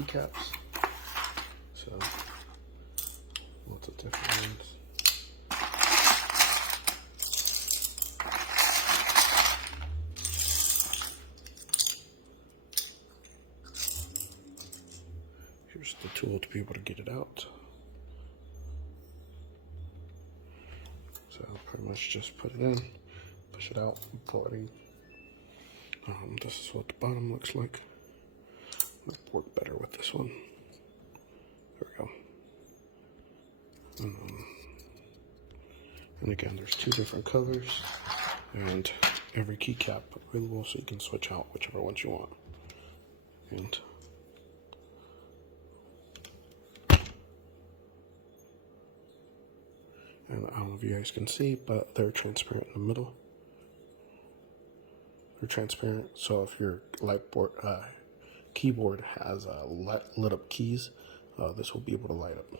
keycaps. So lots of different ones. Here's the tool to be able to get it out. So pretty much just put it in, push it out, quality. This is what the bottom looks like. Might work better with this one. There we go. And again, there's two different colors, and every keycap available, so you can switch out whichever ones you want. And I don't know if you guys can see, but they're transparent in the middle. They're transparent, so if your keyboard has lit up keys, this will be able to light up.